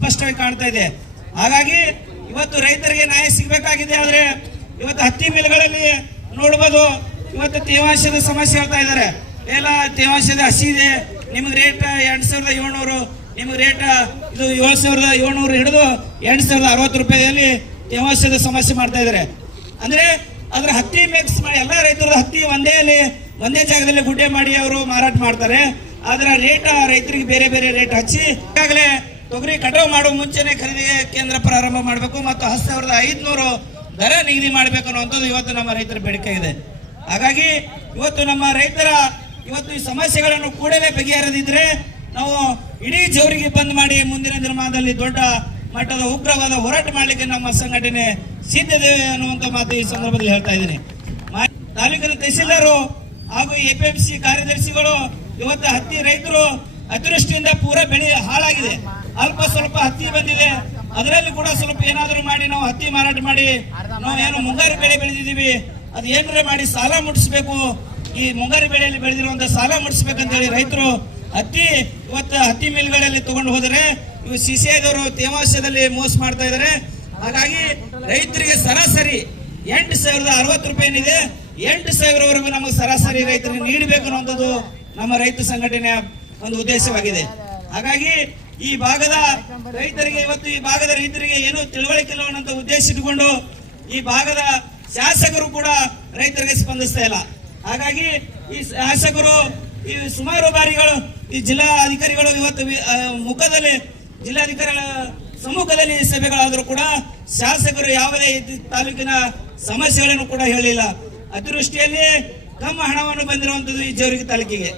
ಸ್ಪಷ್ಟವಾಗಿ ಕಾಣ್ತಾ ಇದೆ. ಹಾಗಾಗಿ ಇವತ್ತು ರೈತರಿಗೆ ನ್ಯಾಯ ಸಿಗಬೇಕಾಗಿದೆ. ಆದ್ರೆ ಇವತ್ತು ಹತ್ತಿ ಮಿಲ್ಗಳಲ್ಲಿ ನೋಡಬಹುದು, ಇವತ್ತು ತೇವಾಂಶದ ಸಮಸ್ಯೆ ಹೇಳ್ತಾ ಇದ್ದಾರೆ. ಎಲ್ಲ ತೇವಾಂಶದ ಹಸಿ ಇದೆ, ನಿಮಗೆ ರೇಟ್ 2700, ನಿಮಗೆ ರೇಟ್ ಇದು 7700 ಹಿಡಿದು 8060 ರೂಪಾಯಿಯಲ್ಲಿ ತೇವಾಂಶದ ಸಮಸ್ಯೆ ಮಾಡ್ತಾ ಇದ್ದಾರೆ. ಅಂದ್ರೆ ಅದ್ರ ಹತ್ತಿ ಮಿಕ್ಸ್ ಮಾಡಿ ಎಲ್ಲ ರೈತರ ಹತ್ತಿ ಒಂದೇ ಜಾಗದಲ್ಲಿ ಗುಡ್ಡೆ ಮಾಡಿ ಅವರು ಮಾರಾಟ ಮಾಡ್ತಾರೆ. ಆದ್ರೆ ರೇಟ್ ರೈತರಿಗೆ ಬೇರೆ ಬೇರೆ ರೇಟ್ ಹಚ್ಚಿ ಈಗಾಗಲೇ ತೊಗರಿ ಕಟಾವು ಮಾಡುವ ಮುಂಚೆನೆ ಖರೀದಿ ಕೇಂದ್ರ ಪ್ರಾರಂಭ ಮಾಡಬೇಕು ಮತ್ತು 10,500 ದರ ನಿಗದಿ ಮಾಡಬೇಕು ಅನ್ನುವಂಥದ್ದು ಇವತ್ತು ನಮ್ಮ ರೈತರ ಬೇಡಿಕೆ ಇದೆ. ಹಾಗಾಗಿ ಇವತ್ತು ನಮ್ಮ ರೈತರ ಇವತ್ತು ಈ ಸಮಸ್ಯೆಗಳನ್ನು ಕೂಡಲೇ ಬಗೆಹರಿದಿದ್ರೆ ನಾವು ಇಡೀ ಜವರಿಗೆ ಬಂದ್ ಮಾಡಿ ಮುಂದಿನ ದಿನಮಾನದಲ್ಲಿ ದೊಡ್ಡ ಮಟ್ಟದ ಉಗ್ರವಾದ ಹೋರಾಟ ಮಾಡಲಿಕ್ಕೆ ನಮ್ಮ ಸಂಘಟನೆ ಸಿದ್ಧತೆ ಅನ್ನುವಂಥ ಮಾತು ಈ ಸಂದರ್ಭದಲ್ಲಿ ಹೇಳ್ತಾ ಇದ್ದೀನಿ. ತಾಲೂಕಿನ ತಹಸೀಲ್ದಾರು ಹಾಗೂ APMC ಕಾರ್ಯದರ್ಶಿಗಳು ಇವತ್ತು ಹತ್ತಿ ರೈತರು ಅತಿವೃಷ್ಟಿಯಿಂದ ಪೂರಾ ಬೆಳೆ ಹಾಳಾಗಿದೆ. ಅಲ್ಪ ಸ್ವಲ್ಪ ಹತ್ತಿ ಬಂದಿದೆ, ಅದರಲ್ಲಿ ಕೂಡ ಸ್ವಲ್ಪ ಏನಾದರೂ ಮಾಡಿ ನಾವು ಹತ್ತಿ ಮಾರಾಟ ಮಾಡಿ ನಾವು ಏನು ಮುಂಗಾರು ಬೆಳೆ ಬೆಳೆದಿದ್ದೀವಿ ಅದು ಏನಾರ ಮಾಡಿ ಸಾಲ ಮುಟ್ಟಿಸ್ಬೇಕು. ಈ ಮುಂಗಾರು ಬೆಳೆಯಲ್ಲಿ ಬೆಳೆದಿರುವಂತ ಸಾಲ ಮುಟ್ಟಿಸ್ಬೇಕಂತ ಹೇಳಿ ರೈತರು ಇವತ್ತು ಹತ್ತಿ ಮಿಲ್ಗಳಲ್ಲಿ ತಗೊಂಡು ಹೋದರೆ ಇವು CCIದವರು ತೇವಾಂಶದಲ್ಲಿ ಮೋಸ ಮಾಡ್ತಾ ಇದ್ದಾರೆ. ಹಾಗಾಗಿ ರೈತರಿಗೆ ಸರಾಸರಿ 8,060 ರೂಪಾಯಿ ಏನಿದೆ 8,000ವರೆಗೂ ನಮಗೆ ಸರಾಸರಿ ರೈತರಿಗೆ ನೀಡಬೇಕು ಅನ್ನುವಂಥದ್ದು ನಮ್ಮ ರೈತ ಸಂಘಟನೆಯ ಒಂದು ಉದ್ದೇಶವಾಗಿದೆ. ಹಾಗಾಗಿ ಈ ಭಾಗದ ರೈತರಿಗೆ ಇವತ್ತು ಈ ಭಾಗದ ರೈತರಿಗೆ ಏನು ತಿಳುವಳಿಕೆ ಇಲ್ಲ ಅನ್ನೋ ಉದ್ದೇಶ ಇಟ್ಟುಕೊಂಡು ಈ ಭಾಗದ ಶಾಸಕರು ಕೂಡ ರೈತರಿಗೆ ಸ್ಪಂದಿಸ್ತಾ ಇಲ್ಲ. ಹಾಗಾಗಿ ಈ ಶಾಸಕರು ಈ ಸುಮಾರು ಬಾರಿಗಳು ಈ ಜಿಲ್ಲಾ ಅಧಿಕಾರಿಗಳು ಇವತ್ತು ಜಿಲ್ಲಾಧಿಕಾರಿಗಳ ಸಮ್ಮುಖದಲ್ಲಿ ಸಭೆಗಳಾದರೂ ಕೂಡ ಶಾಸಕರು ಯಾವುದೇ ತಾಲೂಕಿನ ಸಮಸ್ಯೆಗಳನ್ನು ಕೂಡ ಹೇಳಿಲ್ಲ. ಅತಿವೃಷ್ಟಿಯಲ್ಲಿ ಕಮ್ಮ ಹಣವನ್ನು ಬಂದಿರುವಂತದ್ದು ಈ ಜವರಿಗೆ ತಾಲೂಕಿಗೆ.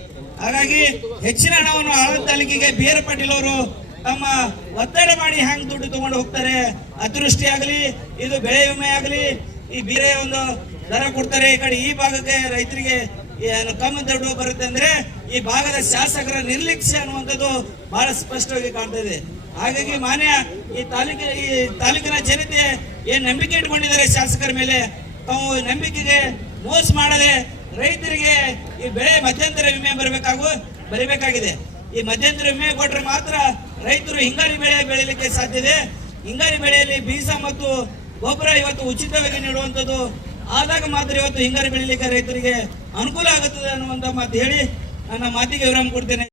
ಹಾಗಾಗಿ ಹೆಚ್ಚಿನ ಹಣವನ್ನು ಆಳಂದ ತಾಲೂಕಿಗೆ BR ಪಾಟೀಲ್ ಅವರು ತಮ್ಮ ಒತ್ತಡ ಮಾಡಿ ಹ್ಯಾಂಗ್ ದುಡ್ಡು ತಗೊಂಡು ಹೋಗ್ತಾರೆ. ಅತಿವೃಷ್ಟಿ ಆಗಲಿ, ಇದು ಬೆಳೆ ವಿಮೆ ಆಗಲಿ, ಈ ಬೇರೆ ಒಂದು ದರ ಕೊಡ್ತಾರೆ. ಈ ಕಡೆ ಈ ಭಾಗಕ್ಕೆ ರೈತರಿಗೆ ಕಮ್ಮಿ ದುಡ್ಡು ಬರುತ್ತೆ ಅಂದ್ರೆ ಈ ಭಾಗದ ಶಾಸಕರ ನಿರ್ಲಕ್ಷ್ಯ ಅನ್ನುವಂಥದ್ದು ಬಹಳ ಸ್ಪಷ್ಟವಾಗಿ ಕಾಣ್ತಾ ಇದೆ. ಹಾಗಾಗಿ ಈ ತಾಲೂಕಿನ ಜನತೆ ಏನ್ ನಂಬಿಕೆ ಇಟ್ಕೊಂಡಿದ್ದಾರೆ ಶಾಸಕರ ಮೇಲೆ, ತಾವು ನಂಬಿಕೆಗೆ ಮೋಸ ಮಾಡದೆ ರೈತರಿಗೆ ಈ ಬೆಳೆ ಮಧ್ಯಂತರ ವಿಮೆ ಬರಬೇಕಾಗಿದೆ. ಈ ಮಧ್ಯಂತರ ವಿಮೆ ಕೊಟ್ಟರೆ ಮಾತ್ರ ರೈತರು ಹಿಂಗಾರಿ ಬೆಳೆ ಬೆಳೀಲಿಕ್ಕೆ ಸಾಧ್ಯ ಇದೆ. ಹಿಂಗಾರಿ ಬೆಳೆಯಲ್ಲಿ ಬೀಜ ಮತ್ತು ಗೊಬ್ಬರ ಇವತ್ತು ಉಚಿತವಾಗಿ ನೀಡುವಂಥದ್ದು ಆದಾಗ ಮಾತ್ರ ಇವತ್ತು ಹಿಂಗಾರಿ ಬೆಳೀಲಿಕ್ಕೆ ರೈತರಿಗೆ ಅನುಕೂಲ ಆಗುತ್ತದೆ ಅನ್ನುವಂಥ ಮಾತು ಹೇಳಿ ನನ್ನ ಮಾತಿಗೆ ವಿರಾಮ ಕೊಡ್ತೇನೆ.